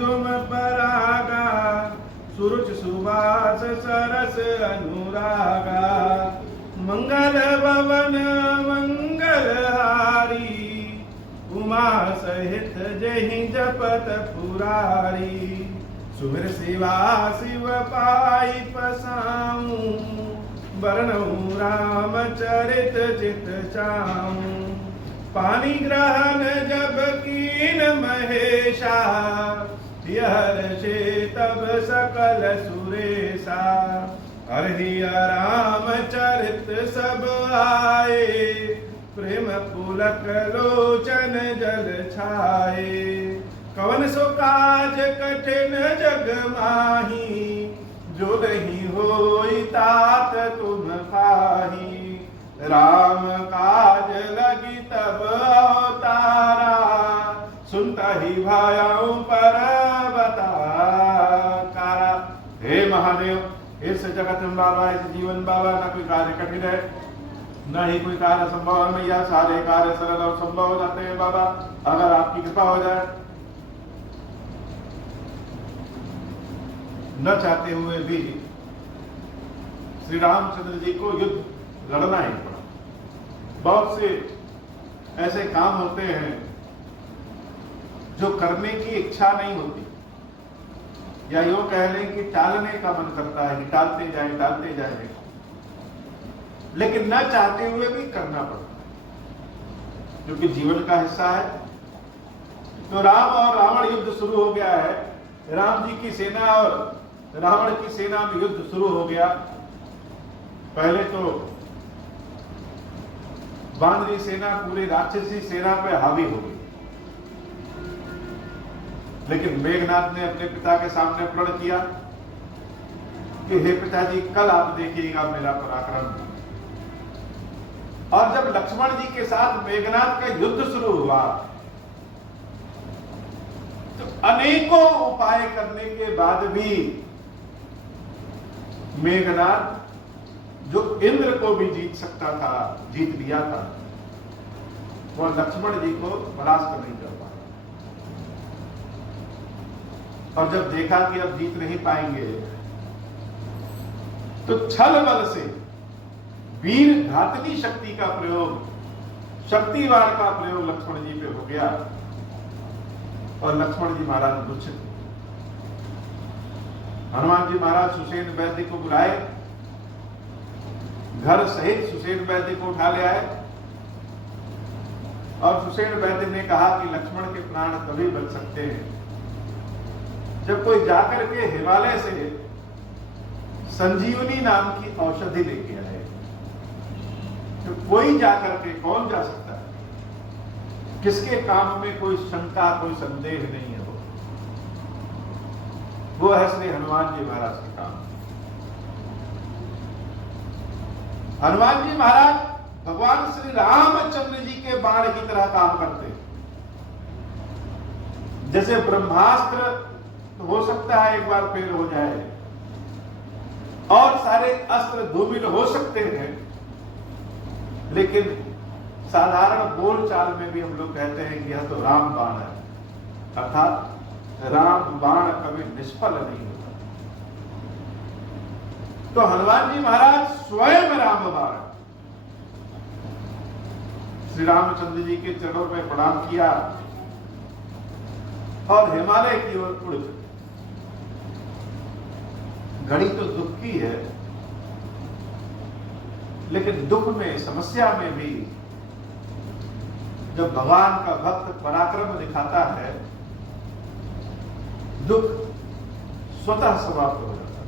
मधुम परागा, सुरुच सुवास सरस अनुरागा। मंगल भवन मंगलहारी, उमा सहित जहि जपत पुरारी। सुमिर शिवा शिव पाई पसाऊं, बरनऊं रामचरित चित चाऊं। पानी ग्रहण जब कीन महेशा, हर्षे तब सकल सुरेशा। हरि रामचरित सब आए, प्रेम पुलक लोचन जल छाए। कवन सो काज कठिन जग माही, जो नहीं होई तात तुम पाही। राम काज लगी तब अवतारा, सुनता ही भायाऊं परबतारा। हे महादेव, इस जगत में बाबा, इस जीवन बाबा, न कोई कार्य कठिन है, न ही कोई कार्य संभव है मैया। सारे कार्य सरल और संभव हो जाते हैं बाबा, अगर आपकी कृपा हो जाए। न चाहते हुए भी श्री रामचंद्र जी को युद्ध लड़ना ही पड़ा। बहुत से ऐसे काम होते हैं जो करने की इच्छा नहीं होती, या यूं कह लें कि टालने का मन करता है कि टालते जाएं, लेकिन न चाहते हुए भी करना पड़ता है, क्योंकि जीवन का हिस्सा है। तो राम और रावण युद्ध शुरू हो गया है। राम जी की सेना और रावण की सेना में युद्ध शुरू हो गया। पहले तो वानरी सेना पूरी राक्षसी सेना पर हावी हो गई, लेकिन मेघनाथ ने अपने पिता के सामने प्रण किया कि हे पिताजी, कल आप देखिएगा मेरा पराक्रम। और जब लक्ष्मण जी के साथ मेघनाथ का युद्ध शुरू हुआ, तो अनेकों उपाय करने के बाद भी मेघनाथ, जो इंद्र को भी जीत सकता था, जीत लिया था, वह लक्ष्मण जी को परास्त नहीं कर पाया। और जब देखा कि अब जीत नहीं पाएंगे, तो छल बल से वीर घातनी शक्ति का प्रयोग, शक्तिवाण का प्रयोग लक्ष्मण जी पे हो गया, और लक्ष्मण जी महाराज मूर्छित। हनुमान जी महाराज सुषेण वैद्य को बुलाए, घर सहित सुषेण वैद्य को उठा ले आए, और सुषेण वैद्य ने कहा कि लक्ष्मण के प्राण तभी बच सकते हैं जब कोई जाकर के हिमालय से संजीवनी नाम की औषधि लेके आए। तो कोई जाकर के, कौन जा सकता है, किसके काम में कोई शंका, कोई संदेह नहीं है, वो है श्री हनुमान जी महाराज के काम। हनुमान जी महाराज भगवान श्री रामचंद्र जी के बाण की तरह काम करते हैं। जैसे ब्रह्मास्त्र तो हो सकता है एक बार फेल हो जाए, और सारे अस्त्र धूमिल हो सकते हैं, लेकिन साधारण बोलचाल में भी हम लोग कहते हैं कि यह तो राम बाण है, अर्थात राम बाण कभी निष्फल नहीं होता। तो हनुमान जी महाराज स्वयं राम बाण श्री रामचंद्र जी के चरणों में प्रणाम किया और हिमालय की ओर उड़ गए। घड़ी तो दुख की है, लेकिन दुख में, समस्या में भी जब भगवान का भक्त पराक्रम दिखाता है, दुख स्वतः समाप्त हो जाता है।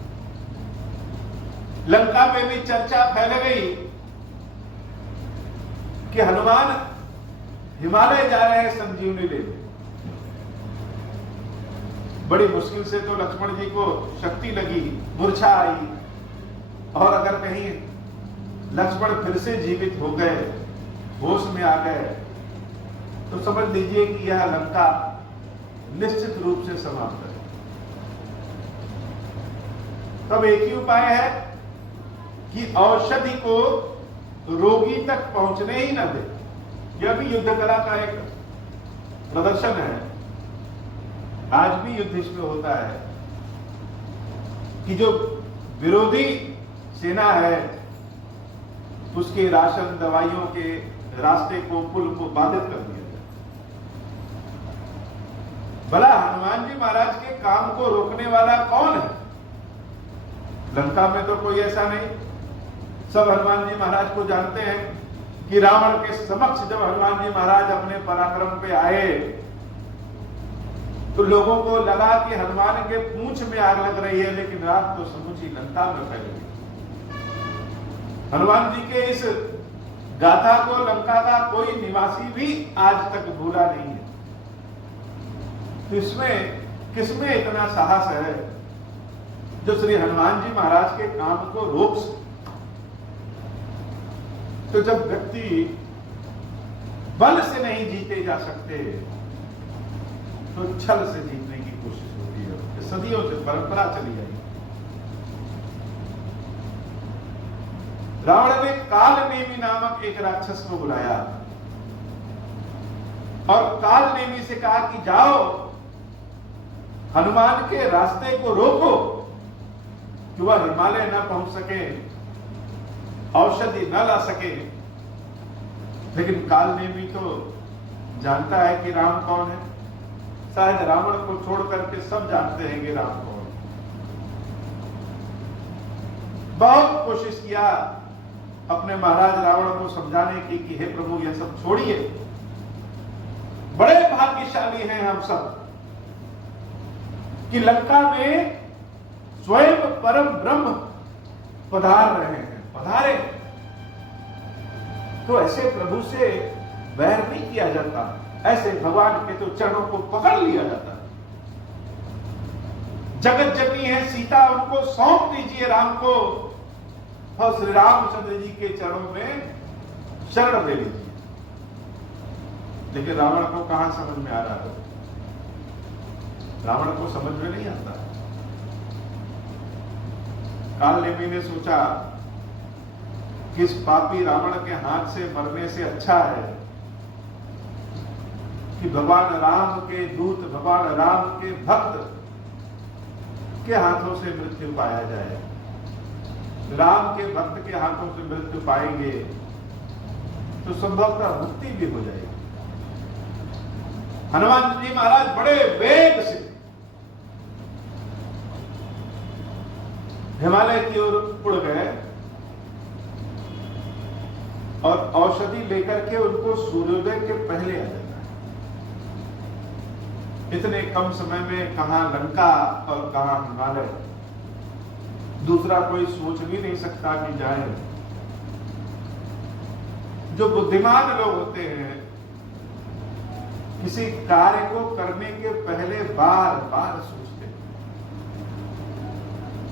लंका में भी चर्चा फैल गई कि हनुमान हिमालय जा रहे हैं संजीवनी लेने। बड़ी मुश्किल से तो लक्ष्मण जी को शक्ति लगी, मूर्छा आई, और अगर कहीं लक्ष्मण फिर से जीवित हो गए, होश में आ गए, तो समझ लीजिए कि यह लंका निश्चित रूप से समाप्त है। तब एक ही उपाय है कि औषधि को रोगी तक पहुंचने ही न दे। यह भी युद्ध कला का एक प्रदर्शन है आज भी युद्ध इसमें होता है कि जो विरोधी सेना है उसके राशन दवाइयों के रास्ते को, पुल को बाधित कर दिया जाए। भला हनुमान जी महाराज के काम को रोकने वाला कौन है? लंका में तो कोई ऐसा नहीं। सब हनुमान जी महाराज को जानते हैं कि रावण के समक्ष जब हनुमान जी महाराज अपने पराक्रम पे आए तो लोगों को लगा कि हनुमान के पूंछ में आग लग रही है, लेकिन रात तो समूची लंका में फैल गई। हनुमान जी के इस गाथा को लंका का कोई निवासी भी आज तक भूला नहीं है। तो इसमें किसमें इतना साहस है जो श्री हनुमान जी महाराज के काम को रोक सके? तो जब व्यक्ति बल से नहीं जीते जा सकते तो छल से जीतने की कोशिश होती है। सदियों से परंपरा चली आई। रावण ने कालनेमी नामक एक राक्षस को बुलाया और कालनेमी से कहा कि जाओ हनुमान के रास्ते को रोको कि वह हिमालय न पहुंच सके, औषधि न ला सके। लेकिन कालनेमी तो जानता है कि राम कौन है। शायद रावण को छोड़ करके सब जानते हैं कि राम कौन है। बहुत कोशिश किया अपने महाराज रावण को समझाने की कि हे प्रभु यह सब छोड़िए, बड़े भाग्यशाली हैं हम सब कि लंका में स्वयं परम ब्रह्म पधार रहे हैं। पधारे तो ऐसे प्रभु से वैर नहीं किया जाता, ऐसे भगवान के तो चरणों को पकड़ लिया जाता है। जगत जननी है सीता, उनको सौंप दीजिए राम को और श्री रामचंद्र जी के चरणों में शरण ले लीजिए। लेकिन रावण को कहां समझ में आ रहा है? रावण को समझ में नहीं आता। कालनेमी ने सोचा कि इस पापी रावण के हाथ से मरने से अच्छा है कि भगवान राम के दूत, भगवान राम के भक्त के हाथों से मृत्यु पाया जाए। राम के भक्त के हाथों से मृत्यु पाएंगे तो संभवतः मुक्ति भी हो जाएगी। हनुमान जी महाराज बड़े वेग से हिमालय की ओर उड़ गए और औषधि लेकर के उनको सूर्योदय के पहले आ जाना है। इतने कम समय में कहां लंका और कहां हिमालय, दूसरा कोई सोच भी नहीं सकता कि जाए। जो बुद्धिमान लोग होते हैं किसी कार्य को करने के पहले बार बार सोचते हैं,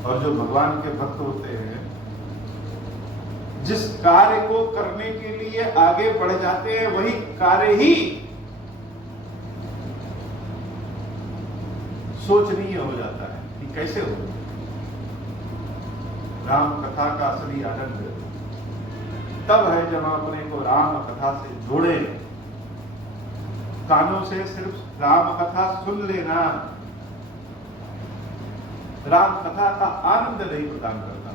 और जो भगवान के भक्त होते हैं जिस कार्य को करने के लिए आगे बढ़ जाते हैं वही कार्य ही सोचनीय हो जाता है कि कैसे हो। राम कथा का असली आनंद तब है जब हम अपने को राम कथा से जोड़े। कानों से सिर्फ राम कथा सुन लेना राम कथा का आनंद नहीं प्रदान करता।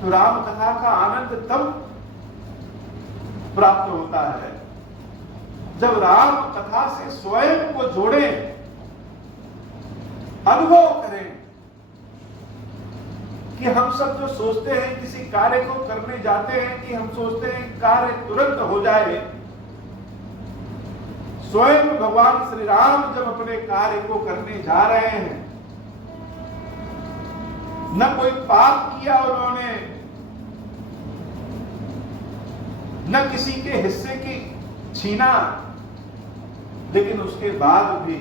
तो राम कथा का आनंद तब प्राप्त होता है जब राम कथा से स्वयं को जोड़े, अनुभव करें कि हम सब जो सोचते हैं किसी कार्य को करने जाते हैं कि हम सोचते हैं कार्य तुरंत हो जाए। स्वयं भगवान श्री राम जब अपने कार्य को करने जा रहे हैं, न कोई पाप किया उन्होंने, न किसी के हिस्से की छीना, लेकिन उसके बाद भी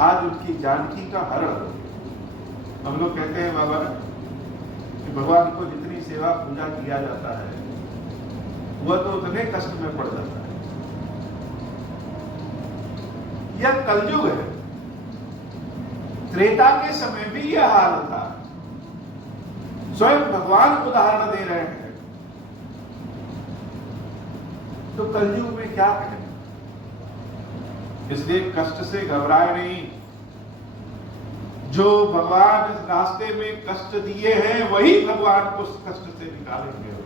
आज उनकी जानकी का हरण। हम लोग कहते हैं बाबा कि भगवान को जितनी सेवा पूजा किया जाता है वह तो उतने कष्ट में पड़ जाता है। यह कलयुग है। त्रेता के समय भी यह हाल था। स्वयं भगवान उदाहरण दे रहे हैं। तो कलयुग में क्या कहें? इसलिए कष्ट से घबराए नहीं। जो भगवान इस रास्ते में कष्ट दिए हैं वही भगवान को उस कष्ट से निकालेंगे।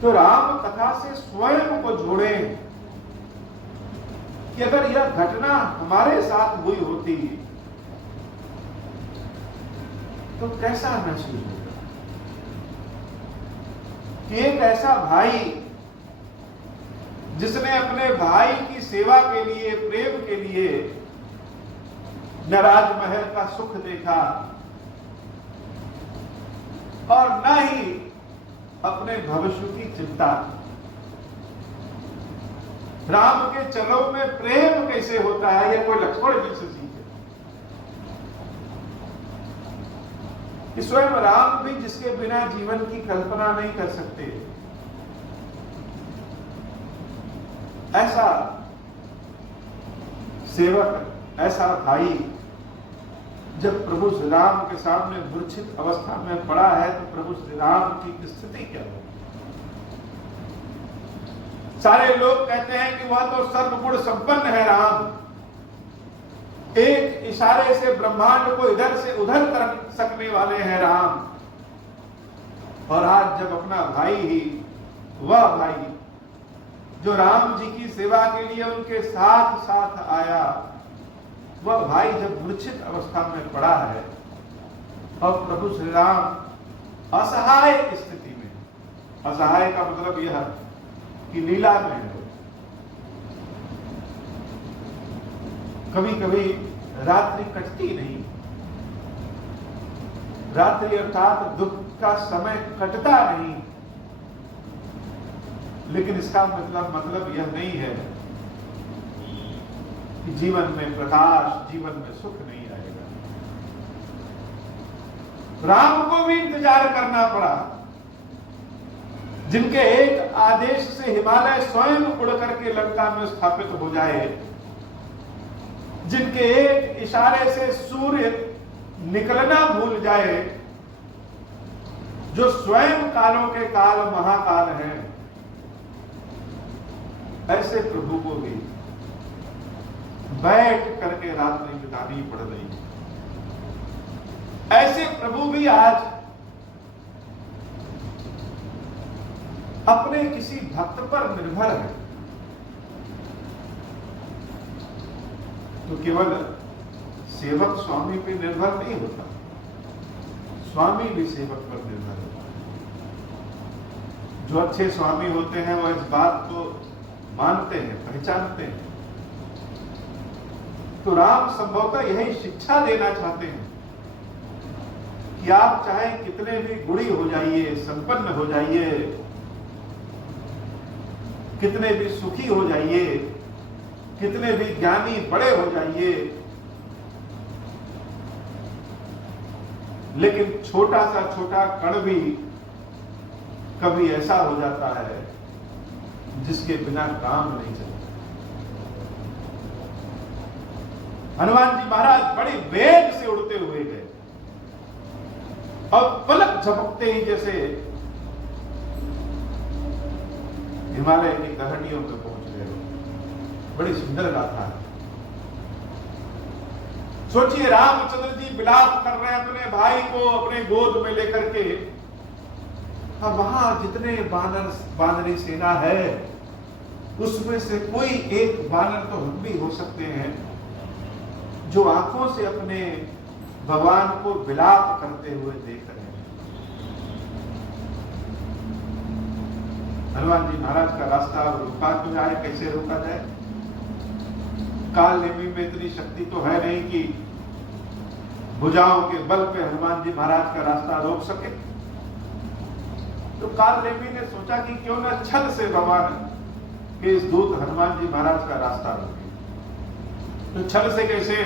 तो राम कथा से स्वयं को जोड़ें कि अगर यह घटना हमारे साथ हुई होती तो कैसा महसूस होगा कि एक ऐसा भाई जिसने अपने भाई की सेवा के लिए, प्रेम के लिए न राजमहल का सुख देखा और न ही अपने भविष्य की चिंता। राम के चरणों में प्रेम कैसे होता है, यह कोई लक्ष्मण जी से सीखे। कि स्वयं राम भी जिसके बिना जीवन की कल्पना नहीं कर सकते, ऐसा सेवक, ऐसा भाई जब प्रभु श्री राम के सामने मूर्छित अवस्था में पड़ा है तो प्रभु श्री राम की स्थिति क्या होगी? सारे लोग कहते हैं कि वह तो सर्वगुण संपन्न है राम, एक इशारे से ब्रह्मांड को इधर से उधर कर सकने वाले हैं राम। और आज जब अपना भाई ही, वह भाई जो राम जी की सेवा के लिए उनके साथ साथ आया, वह भाई जब मूर्छित अवस्था में पड़ा है और प्रभु श्री राम असहाय स्थिति में, असहाय का मतलब यह कि लीला में है। कभी कभी रात्रि कटती नहीं, रात्रि अर्थात दुख का समय कटता नहीं, लेकिन इसका मतलब यह नहीं है कि जीवन में प्रकाश, जीवन में सुख नहीं आएगा। राम को भी इंतजार करना पड़ा, जिनके एक आदेश से हिमालय स्वयं उड़ करके लंका में स्थापित हो जाए, जिनके एक इशारे से सूर्य निकलना भूल जाए, जो स्वयं कालों के काल महाकाल हैं, ऐसे प्रभु को भी बैठ करके रात्रि बितानी पड़ रही है। ऐसे प्रभु भी आज अपने किसी भक्त पर निर्भर है। तो केवल सेवक स्वामी पे निर्भर नहीं होता, स्वामी भी सेवक पर निर्भर होता है। जो अच्छे स्वामी होते हैं वह इस बात को मानते हैं, पहचानते हैं। तो राम संभवतः यही शिक्षा देना चाहते हैं कि आप चाहे कितने भी गुणी हो जाइए, संपन्न हो जाइए, कितने भी सुखी हो जाइए, कितने भी ज्ञानी बड़े हो जाइए, लेकिन छोटा सा छोटा कण भी कभी ऐसा हो जाता है जिसके बिना काम नहीं चलता। हनुमान जी महाराज बड़े वेग से उड़ते हुए गए और पलक झपकते ही जैसे हिमालय की गहनियों में पहुंच गए। बड़ी सुंदर गाथा है। सोचिए, रामचंद्र जी विलाप कर रहे हैं अपने भाई को अपने गोद में लेकर के, और वहां जितने बानरी सेना है उसमें से कोई एक बानर तो हम भी हो सकते हैं जो आंखों से अपने भगवान को विलाप करते हुए देख रहे हैं। हनुमान जी महाराज का रास्ता रोका क्यों जाए, कैसे रोका जाए? काल नेमी में इतनी शक्ति तो है नहीं कि भुजाओं के बल पे हनुमान जी महाराज का रास्ता रोक सके। तो काल नेमी ने सोचा कि क्यों ना छल से भगवान के इस दूत हनुमान जी महाराज का रास्ता रोके। तो छल से कैसे?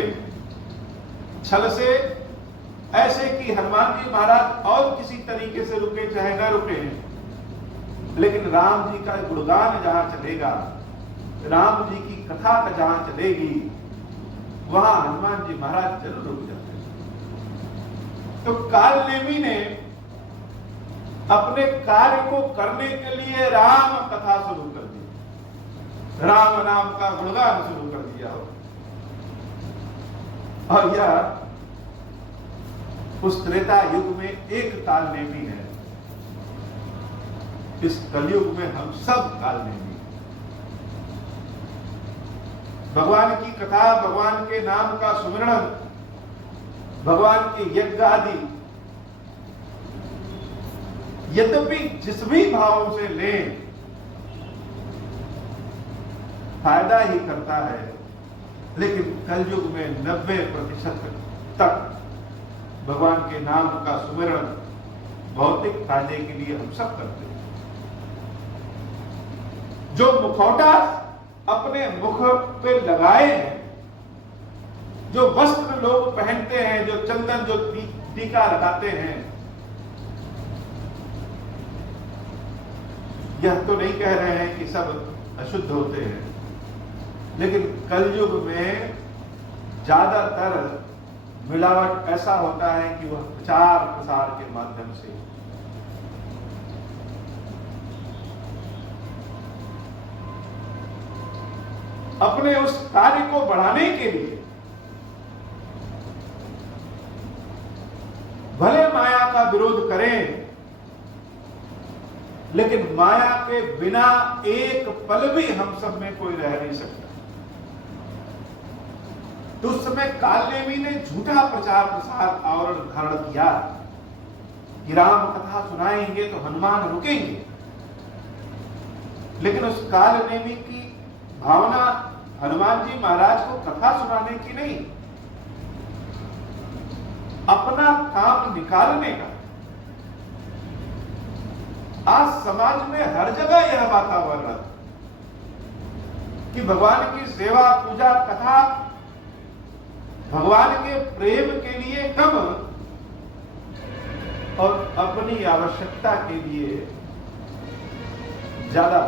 छल से ऐसे कि हनुमान जी महाराज और किसी तरीके से रुके चाहे ना रुके, लेकिन राम जी का गुणगान जहां चलेगा, राम जी की कथा का जहां चलेगी, वहां हनुमान जी महाराज जरूर रुक जाते हैं। तो कालनेमी ने अपने कार्य को करने के लिए राम कथा शुरू कर दी, राम नाम का गुणगान शुरू कर दिया हो। और यह उस त्रेता युग में एक कालनेमी है, इस कलयुग में हम सब कालनेमी। भगवान की कथा, भगवान के नाम का सुमिरन, भगवान के यज्ञ आदि यद्यपि जिस भी भावों से लें फायदा ही करता है, लेकिन कलयुग में 90% तक भगवान के नाम का सुमिरन भौतिक फायदे के लिए हम सब करते हैं। जो मुखौटा अपने मुख पे लगाए हैं, जो वस्त्र लोग पहनते हैं, जो चंदन, जो टीका लगाते हैं, यह तो नहीं कह रहे हैं कि सब अशुद्ध होते हैं, लेकिन कलयुग में ज्यादातर मिलावट ऐसा होता है कि वह प्रचार प्रसार के माध्यम से अपने उस कार्य को बढ़ाने के लिए भले माया का विरोध करें, लेकिन माया के बिना एक पल भी हम सब में कोई रह नहीं सकता। तो उस समय कालनेमी ने झूठा प्रचार प्रसार आवरण धारण किया कि राम कथा सुनाएंगे तो हनुमान रुकेंगे, लेकिन उस कालनेमी की भावना हनुमान जी महाराज को कथा सुनाने की नहीं, अपना काम निकालने का। आज समाज में हर जगह यह वातावरण कि भगवान की सेवा, पूजा, कथा भगवान के प्रेम के लिए कम और अपनी आवश्यकता के लिए ज्यादा।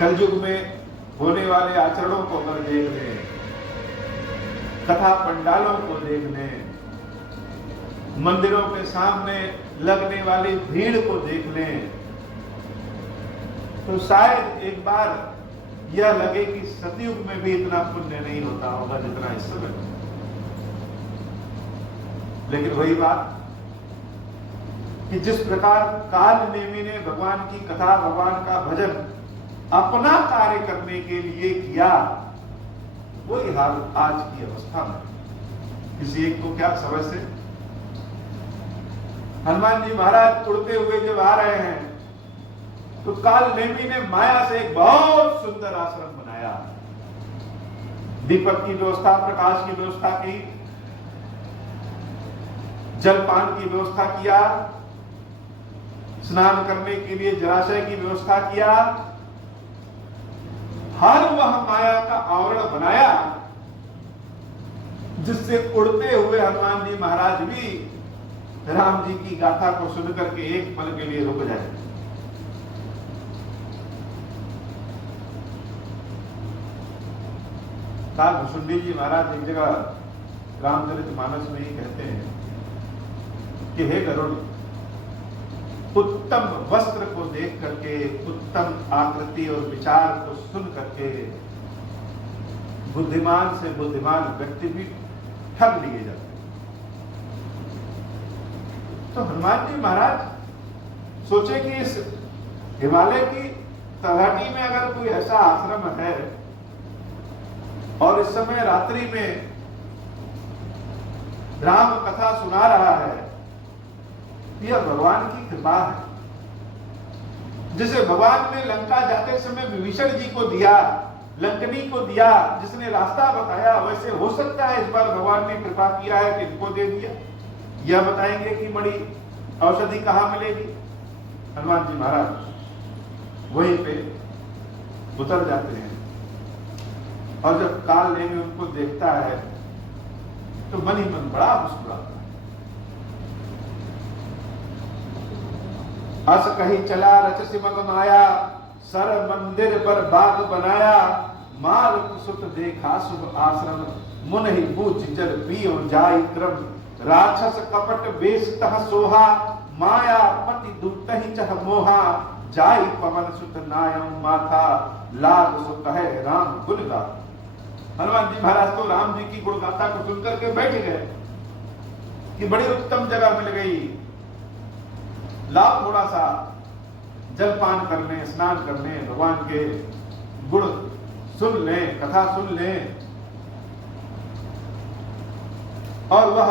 कलयुग में होने वाले आचरणों को अगर देख लें, कथा पंडालों को देख लें, मंदिरों के सामने लगने वाली भीड़ को देख लें, तो शायद एक बार यह लगे कि सतयुग में भी इतना पुण्य नहीं होता होगा जितना इस समय। लेकिन वही बात कि जिस प्रकार कालनेमी ने भगवान की कथा, भगवान का भजन अपना कार्य करने के लिए किया, वही हाल आज की अवस्था में। किसी एक को क्या समझ से हनुमान जी महाराज उड़ते हुए जब आ रहे हैं तो कालनेमी ने माया से एक बहुत सुंदर आश्रम बनाया, दीपक की व्यवस्था, प्रकाश की व्यवस्था की, जलपान की व्यवस्था किया, स्नान करने के लिए जलाशय की व्यवस्था किया, हर वह माया का आवरण बनाया जिससे उड़ते हुए हनुमान जी महाराज भी राम जी की गाथा को सुनकर के एक पल के लिए रुक जाए। काल भुसुंडी जी महाराज एक जगह रामचरितमानस में ही कहते हैं कि हे गरुड़, उत्तम वस्त्र को देख करके, उत्तम आकृति और विचार को सुन करके बुद्धिमान से बुद्धिमान व्यक्ति भी ठग लिए जाते। तो हनुमान जी महाराज सोचे कि इस हिमालय की तलहटी में अगर कोई ऐसा आश्रम है और इस समय रात्रि में राम कथा सुना रहा है, यह भगवान की कृपा है। जिसे भगवान ने लंका जाते समय विभीषण जी को दिया, लंकनी को दिया, जिसने रास्ता बताया, वैसे हो सकता है इस बार भगवान ने कृपा किया है कि इनको दे दिया। यह बताएंगे कि बड़ी औषधि कहां मिलेगी। हनुमान जी महाराज वहीं पे उतर जाते हैं और जब कालनेमी उनको देखता है तो मन ही मन बड़ा मुस्कुराता है। अस कही चला रचसि मग माया, सर मंदिर पर बाग बनाया, मारुत सुत देखा शुभ आश्रम, मुन ही बूझ जल पियो जाई क्रम, राक्षस कपट बेस तह सोहा, माया पति दूत ही चह मोहा, जाई पवन सुत नायम माथा लाग सो कहे राम गुणगा। हनुमान जी महाराज तो राम जी की गुणगाथा को सुनकर के बैठ गए कि बड़ी उत्तम जगह मिल गई, लाओ थोड़ा सा जलपान करने, स्नान करने, भगवान के गुण सुन लें, कथा सुन लें। और वह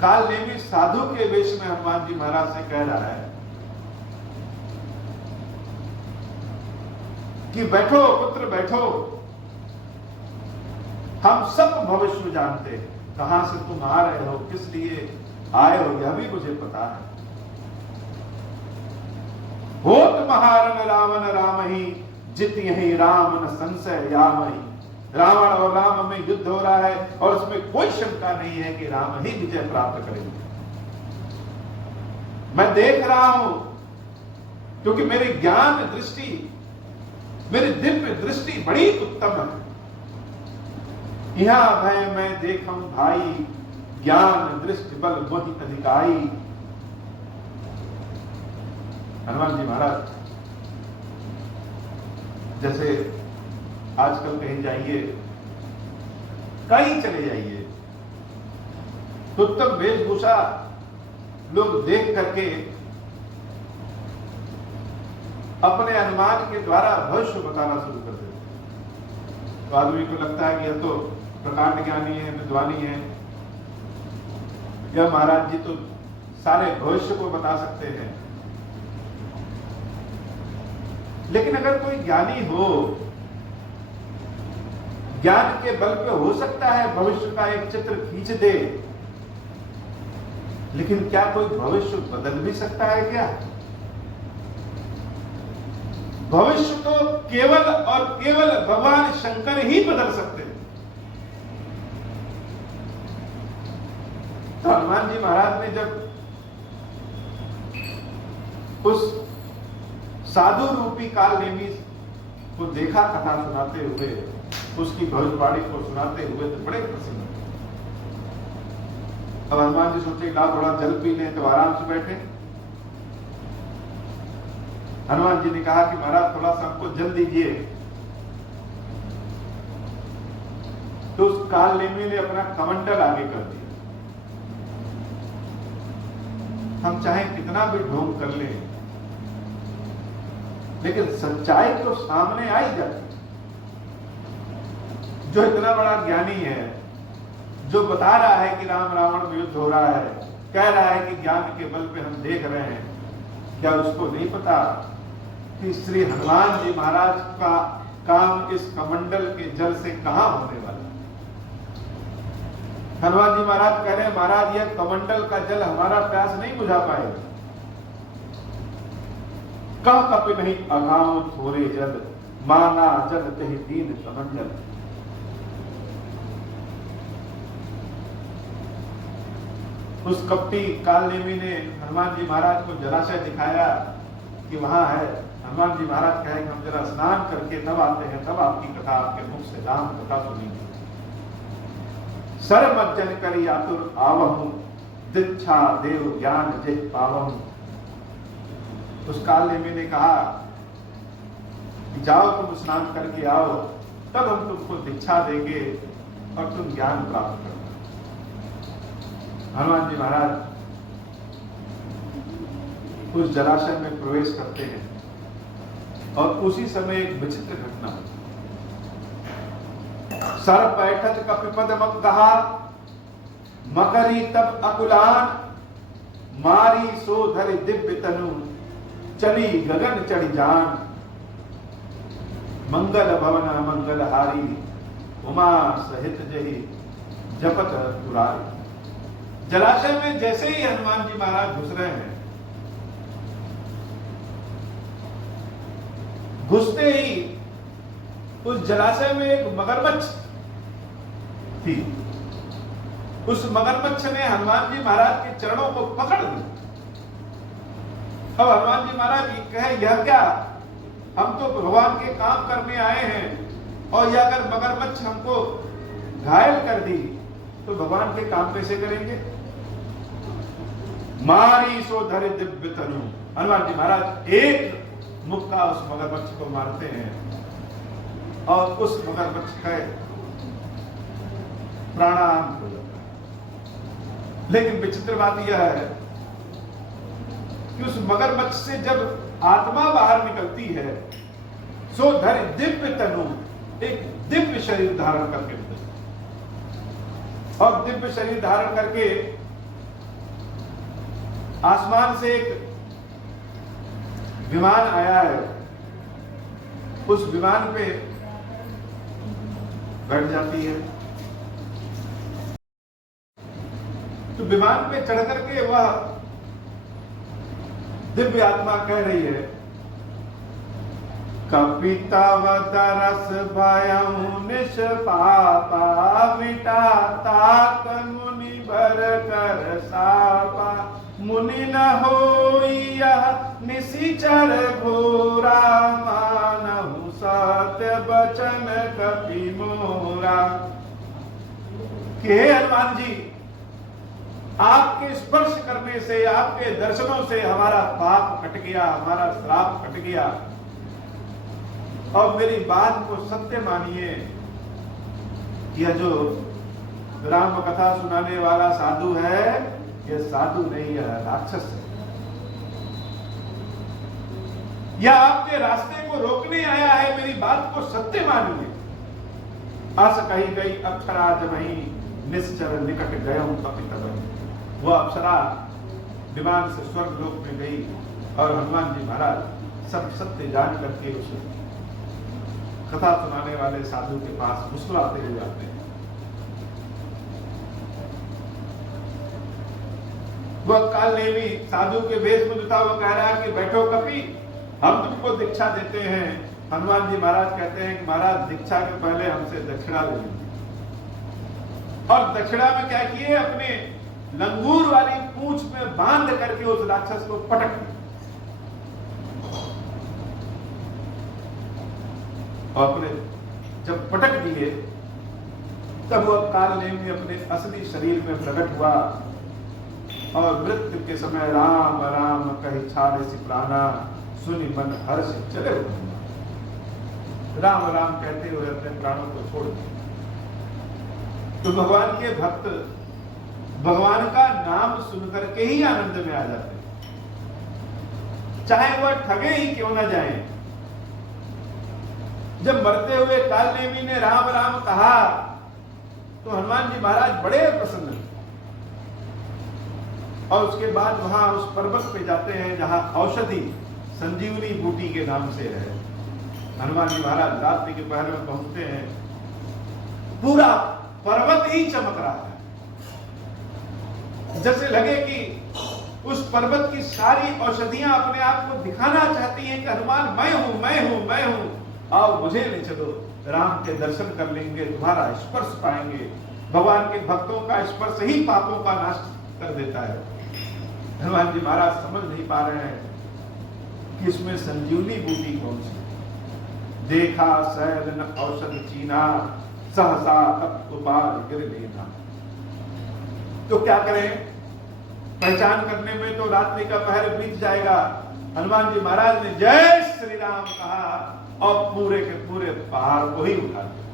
कालनेमी साधु के वेश में हनुमान जी महाराज से कह रहा है कि बैठो पुत्र बैठो, हम सब भविष्य जानते हैं, कहां से तुम आ रहे हो, किस लिए आए हो यह भी मुझे पता है। होत महारण रावण राम ही जित यही राम न संशय याम ही। रावण और राम में युद्ध हो रहा है और उसमें कोई शंका नहीं है कि राम ही विजय प्राप्त करेंगे। मैं देख रहा हूं क्योंकि मेरी ज्ञान दृष्टि, मेरी दिव्य दृष्टि बड़ी उत्तम है। यहां भय मैं देखूं भाई, ज्ञान दृष्टि बल वही अधिकाई। हनुमान जी महाराज जैसे आजकल कहीं जाइए, कहीं चले जाइए, तो उत्तम वेशभूषा लोग देख करके अपने अनुमान के द्वारा भविष्य बताना शुरू कर देते। तो आदमी को लगता है कि यह तो प्रकांड ज्ञानी है, विद्वानी है, यह महाराज जी तो सारे भविष्य को बता सकते हैं। लेकिन अगर कोई ज्ञानी हो, ज्ञान के बल पे हो सकता है भविष्य का एक चित्र खींच दे, लेकिन क्या कोई भविष्य बदल भी सकता है क्या? भविष्य तो केवल और केवल भगवान शंकर ही बदल सकते हैं। तो हनुमान जी महाराज ने जब उस साधु रूपी कालनेमी को देखा कथा सुनाते हुए, उसकी भविष्यवाणी को सुनाते हुए, तो बड़े प्रसन्न हुए। अब हनुमान जी सोचे ला थोड़ा जल पी लें, तो आराम से बैठे। हनुमान जी ने कहा कि महाराज थोड़ा सा हमको जल दीजिए। तो उस कालनेमी ने अपना कमंडल आगे कर दिया। हम चाहे कितना भी ढोंग कर लें, लेकिन सच्चाई तो सामने आ ही जाती। जो इतना बड़ा ज्ञानी है, जो बता रहा है कि राम रावण में युद्ध हो रहा है, कह रहा है कि ज्ञान के बल पे हम देख रहे हैं, क्या उसको नहीं पता कि श्री हनुमान जी महाराज का काम इस कमंडल के जल से कहां होने वाला? हनुमान जी महाराज कह रहे हैं महाराज यह कमंडल का जल हमारा प्यास नहीं बुझा पाएगा। कह कपि नहीं अघाओ थोरे जल, माना जल कही दीन कमंडल। उस कपटी कालनेमी ने हनुमान जी महाराज को जलाशय दिखाया कि वहां है। हनुमान जी महाराज कहे कि हम जरा स्नान करके तब आते हैं, तब आपकी कथा, आपके मुख से राम कथा सुनेंगे। सर मज्जन करी आतुर आवहूं, दीक्षा देव ज्ञान जय पावहूं। उस कालनेमी ने कहा कि जाओ तुम स्नान करके आओ, तब हम तुमको दीक्षा देंगे और तुम ज्ञान प्राप्त करोगे। हनुमान जी महाराज उस जलाशय में प्रवेश करते हैं और उसी समय एक विचित्र घटना होती है। सर बैठत कपिपद मत कहा, मकरी तब अकुलान, मारी सो धरि दिव्य तनु, चली गगन चढ़ी जान। मंगल भवन मंगल हारी, उमा सहित जही जपत तुरारी। जलाशय में जैसे ही हनुमान जी महाराज घुस रहे हैं, घुसते ही उस जलाशय में एक मगरमच्छ थी। उस मगरमच्छ ने हनुमान जी महाराज के चरणों को पकड़ लिया। अब हनुमान जी महाराज कहे यह क्या, हम तो भगवान के काम करने आए हैं और यह अगर मगरमच्छ हमको घायल कर दी तो भगवान के काम कैसे करेंगे? मारी सो धरे दिव्य तनु। हनुमान जी महाराज एक मुक्का उस मगरमच्छ को मारते हैं और उस मगरमच्छ का प्राणायाम हो जाता है। लेकिन विचित्र बात यह है कि उस मगरमच्छ से जब आत्मा बाहर निकलती है, सो धर दिव्य तनु, एक दिव्य शरीर धारण करके निकलती, और दिव्य शरीर धारण करके आसमान से एक विमान आया है, उस विमान पे बैठ जाती है। तो विमान पे चढ़ करके वह दिव्य आत्मा कह रही है, कपितावतरस भयउ निष्पापा, विटाता मुनि भर कर सापा, मुनि न होई यह निशिचर घोरा, मानहु सत्य बचन कपि मोरा। कि हे हनुमान जी, आपके स्पर्श करने से, आपके दर्शनों से हमारा पाप कट गया, हमारा श्राप कट गया, और मेरी बात को सत्य मानिए। यह जो राम कथा सुनाने वाला साधु है, यह साधु नहीं, यह राक्षस है। यह आपके रास्ते को रोकने आया है, मेरी बात को सत्य मानिए। अस कही गई अक्षरा जमही, निश्चर निकट गयम कपितवहि। वह अप्सरा विमान से स्वर्ग लोक में गई और हनुमान जी महाराज सब सत्य जान करके उस कथा सुनाने वाले साधु के पास मुस्कुराते हुए आते हैं। वह कालनेमी साधु के वेश में जुटा हुआ कह रहा है कि बैठो कपि, हम तुमको दीक्षा देते हैं। हनुमान जी महाराज कहते हैं कि महाराज दीक्षा के पहले हमसे दक्षिणा ले लीजिए। और दक्षिणा में क्या किए, अपने लंगूर वाली पूंछ में बांध करके उस राक्षस को पटक दिया। और अपने जब पटक दिए तब वह कालनेमी अपने असली शरीर में प्रकट हुआ और मृत्यु के समय राम राम कही छाड़े सी प्राणा, सुनि मन हर्ष चले हुए। राम राम कहते हुए अपने प्राणों को छोड़ दिए। तो भगवान के भक्त भगवान का नाम सुनकर के ही आनंद में आ जाते हैं, चाहे वह ठगे ही क्यों न जाए। जब मरते हुए कालनेमी ने राम राम कहा तो हनुमान जी महाराज बड़े प्रसन्न हुए। और उसके बाद वहां उस पर्वत पे जाते हैं जहां औषधि संजीवनी बूटी के नाम से है। हनुमान जी महाराज रात्रि के पहर में पहुंचते हैं, पूरा पर्वत ही चमक रहा है, जैसे लगे कि उस पर्वत की सारी औषधियां अपने आप को दिखाना चाहती हैं कि हनुमान मैं हूं, मैं हूं, मैं हूं, और मुझे ले चलो, राम के दर्शन कर लेंगे, तुम्हारा स्पर्श पाएंगे। भगवान के भक्तों का स्पर्श ही पापों का नाश कर देता है। हनुमान जी महाराज समझ नहीं पा रहे हैं कि इसमें संजीवनी बूटी कौन सी। देखा शैल न औषध चीना, सहसा तत्पार गिर लेना। तो क्या करें, पहचान करने में तो रात्रि का पहर बीत जाएगा। हनुमान जी महाराज ने जय श्री राम कहा और पूरे के पूरे पहाड़ को ही उठा दिया।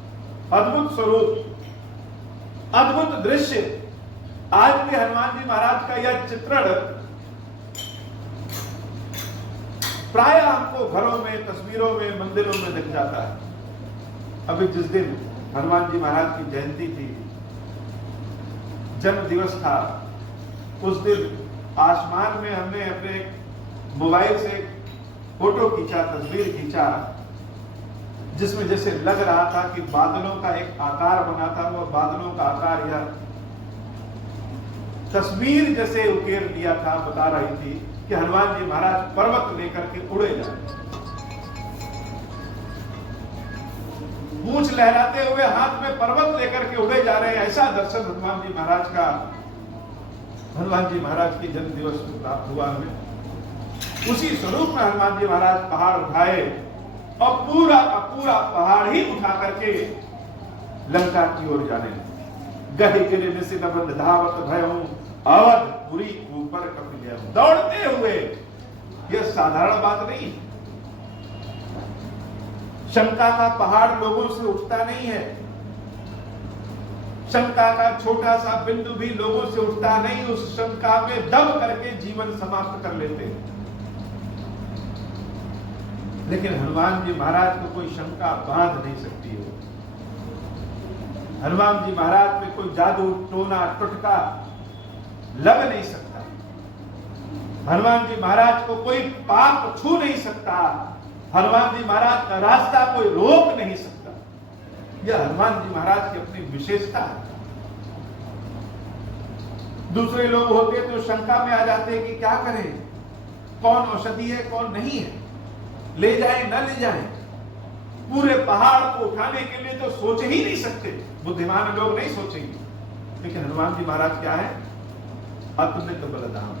अद्भुत स्वरूप, अद्भुत दृश्य। आज भी हनुमान जी महाराज का यह चित्रण प्राय हमको घरों में, तस्वीरों में, मंदिरों में दिख जाता है। अभी जिस दिन हनुमान जी महाराज की जयंती थी, जन्म दिवस था, उस दिन आसमान में हमने अपने मोबाइल से फोटो खींचा, तस्वीर खींचा, जिसमें जैसे लग रहा था कि बादलों का एक आकार बना था। वह बादलों का आकार यह तस्वीर जैसे उकेर दिया था, बता रही थी कि हनुमान जी महाराज पर्वत लेकर के उड़े जा रहे, पूंछ लहराते हुए हाथ में पर्वत लेकर के उड़े जा रहे हैं। ऐसा दर्शन हनुमान जी महाराज का, हनुमान जी महाराज की जन्म दिवस को प्राप्त हुआ हमें। उसी स्वरूप में हनुमान जी महाराज पहाड़ उठाए और पूरा का पूरा पहाड़ ही उठा करके लंका की ओर जाने लगे। गहि गिरि निशिन बंध धावत भयउ, अवध पुरी ऊपर कपिल दौड़ते हुए। यह साधारण बात नहीं। शंका का पहाड़ लोगों से उठता नहीं है। शंका का छोटा सा बिंदु भी लोगों से उठता नहीं। उस शंका में दब करके जीवन समाप्त कर लेते हैं। लेकिन हनुमान जी महाराज को कोई शंका बांध नहीं सकती हो। हनुमान जी महाराज में कोई जादू टोना टुटका लग नहीं सकता। हनुमान जी महाराज को कोई पाप छू नहीं सकता। हनुमान जी महाराज का रास्ता कोई रोक नहीं सकता। यह हनुमान जी महाराज की अपनी विशेषता है। दूसरे लोग होते तो शंका में आ जाते कि क्या करें, कौन औषधि है कौन नहीं है, ले जाएं न ले जाएं। पूरे पहाड़ को उठाने के लिए तो सोच ही नहीं सकते। बुद्धिमान लोग नहीं सोचेंगे। लेकिन हनुमान जी महाराज क्या है? अतुलित बलधाम।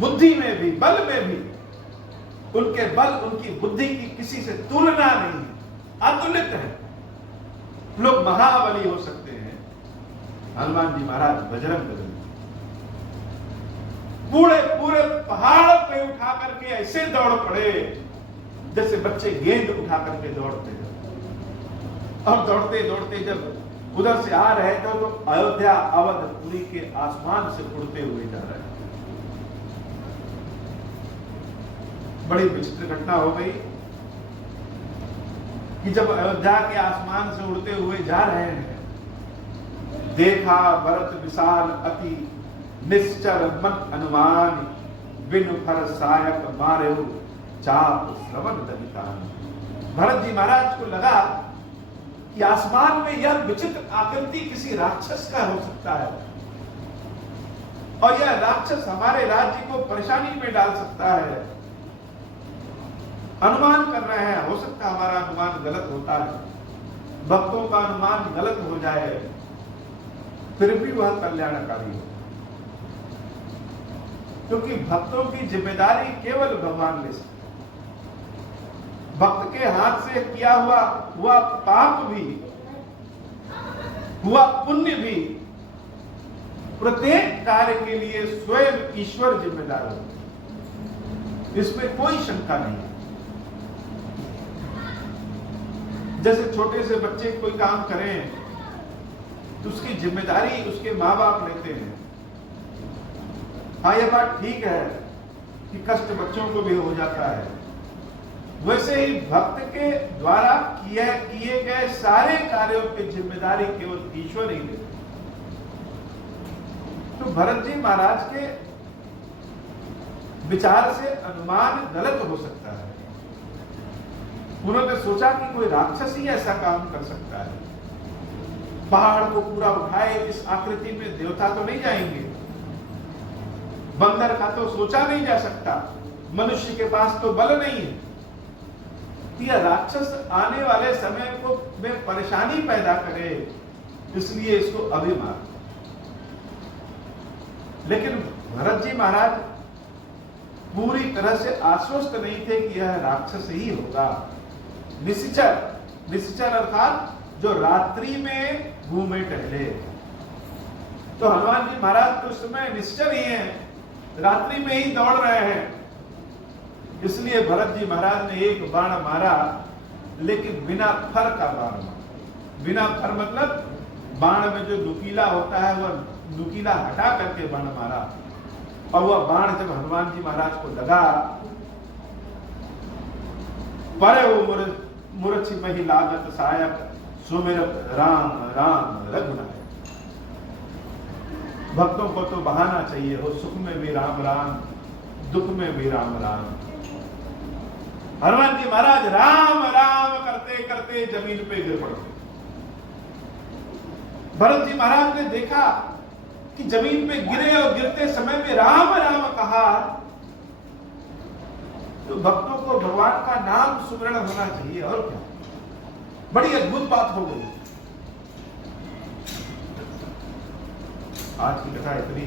बुद्धि में भी बल में भी उनके बल उनकी बुद्धि की किसी से तुलना नहीं है। अतुलित है। लोग महाबली हो सकते हैं, हनुमान जी महाराज बजरंग बली। पूरे पूरे पहाड़ पे उठा करके ऐसे दौड़ पड़े जैसे बच्चे गेंद उठा करके दौड़ते हैं। और दौड़ते दौड़ते जब उधर से आ रहे थे तो अयोध्या अवध पुरी के आसमान से उड़ते हुए जा रहे हैं। बड़ी विचित्र घटना हो गई कि जब अयोध्या के आसमान से उड़ते हुए जा रहे हैं, देखा भरत विशाल अति निश्चर मन अनुमान, बिनु फर सायक मारे चाप श्रवण दलितान। भरत जी महाराज को लगा कि आसमान में यह विचित्र आकृति किसी राक्षस का हो सकता है और यह राक्षस हमारे राज्य को परेशानी में डाल सकता है। अनुमान कर रहे हैं, हो सकता है हमारा अनुमान गलत होता है, भक्तों का अनुमान गलत हो जाए, फिर भी वह कल्याणकारी हो। क्योंकि भक्तों की जिम्मेदारी केवल भगवान ले सकते। भक्त के हाथ से किया हुआ पाप भी, हुआ पुण्य भी, प्रत्येक कार्य के लिए स्वयं ईश्वर जिम्मेदार हो। इसमें कोई शंका नहीं है। जैसे छोटे से बच्चे कोई काम करें तो उसकी जिम्मेदारी उसके माँ बाप लेते हैं। हाँ, यह बात ठीक है कि कष्ट बच्चों को भी हो जाता है। वैसे ही भक्त के द्वारा किए गए सारे कार्यों की जिम्मेदारी केवल ईश्वर ही लेते। तो भरत जी महाराज के विचार से अनुमान गलत हो सकता है। उन्होंने सोचा कि कोई राक्षस ही ऐसा काम कर सकता है। पहाड़ को पूरा उठाए इस आकृति में देवता तो नहीं जाएंगे, बंदर का तो सोचा नहीं जा सकता, मनुष्य के पास तो बल नहीं है। यह राक्षस आने वाले समय को में परेशानी पैदा करे, इसलिए इसको अभी मार। लेकिन भरत जी महाराज पूरी तरह से आश्वस्त नहीं थे कि यह राक्षस ही होगा। निश्चर अर्थात जो रात्रि में घूमे टहले। तो हनुमान जी महाराज तो उस समय निश्चर ही हैं, रात्रि में ही दौड़ रहे हैं। इसलिए भरत जी महाराज ने एक बाण मारा, लेकिन बिना फर का बाण मारा। बिना फर मतलब बाण में जो नुकीला होता है वह नुकीला हटा करके बाण मारा। और वह बाण जब हनुमान जी महाराज को लगा, परे वो मूर्छि मही लागत सायक, सुमिरत राम राम रघुनायक। भक्तों को तो बहाना चाहिए हो, सुख में भी राम राम, दुख में भी राम राम। हनुमान जी महाराज राम राम करते करते जमीन पे गिर पड़ते। भरत जी महाराज ने देखा कि जमीन पे गिरे और गिरते समय में राम राम कहा, तो भक्तों को भगवान का नाम सुमरण होना चाहिए। और क्या, बड़ी अद्भुत बात हो गई। आज की कथा इतनी।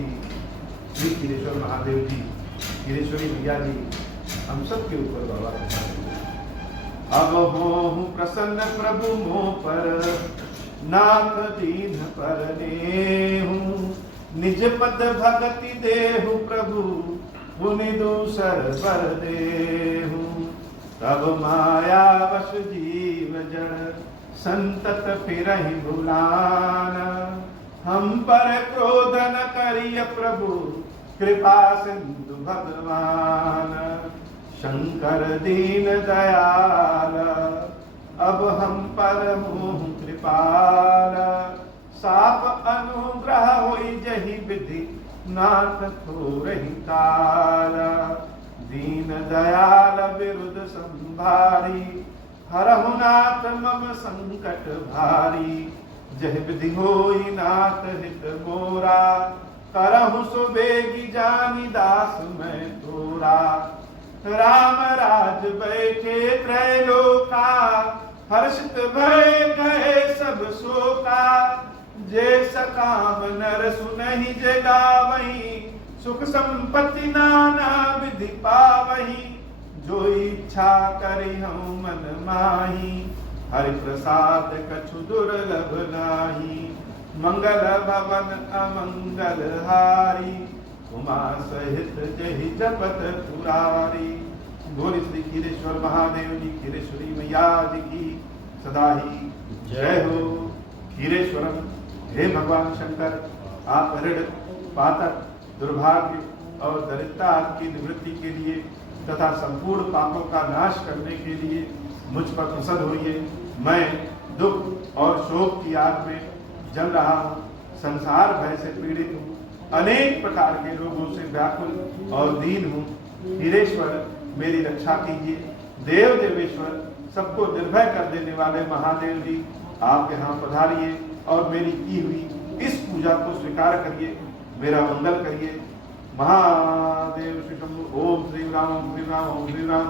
श्री गिरेश्वर महादेव जी, गिरेश्वरी मैया जी हम सब के ऊपर बाबा अब हो प्रसन्न प्रभु मोह पर, नाथ दीन पर नेहूं, निज पद भगति देहु प्रभु पुनि दूसर पर देहु। तब माया वश जीव जड़ संतत फिरहि भुलाना। हम पर क्रोध न करिय प्रभु कृपा सिंधु भगवान। शंकर दीन दयाल अब हम पर मुँह कृपाल। साप अनुग्रह होई जहि विधि नाथ थोरहि काल। दीन दयाल विरुद्ध संभारी हरहु नाथ मम संकट भारी। जहि विधि होई नाथ हित मोरा करहु सुबेगी जानी दास मैं तोरा। राम राज बैठे त्रैलोका हर्षित भय गए सब शोका। जे सकाम नर सुनहि जे गावहि सुख संपत्ति नाना विधि पावहि। जो इच्छा करि हूँ मन माही हरि प्रसाद कछु दुर्लभ नाही। मंगल भवन अमंगल हारी उमा सहित जहि जपत पुरारी। बोल श्री खीरेश्वर महादेव जी खीरेश्वरी मैया जी की सदा ही जय हो। खीरेश्वरम हे भगवान शंकर, आप ऋण पातक दुर्भाग्य और दरिद्रता की निवृत्ति के लिए तथा संपूर्ण पापों का नाश करने के लिए मुझ पर प्रसन्न होइए। मैं दुख और शोक की आग में जल रहा हूँ, संसार भय से पीड़ित हूँ, अनेक प्रकार के रोगों से व्याकुल और दीन हूँ। हीरेश्वर मेरी रक्षा कीजिए। देव देवेश्वर सबको निर्भय कर देने वाले महादेव जी आप यहाँ पधारिए और मेरी की हुई इस पूजा को स्वीकार करिए, मेरा मंगल करिए। महादेव श्री शंभु। ओम श्री राम ओम श्री राम ओम श्री राम।